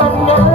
of not.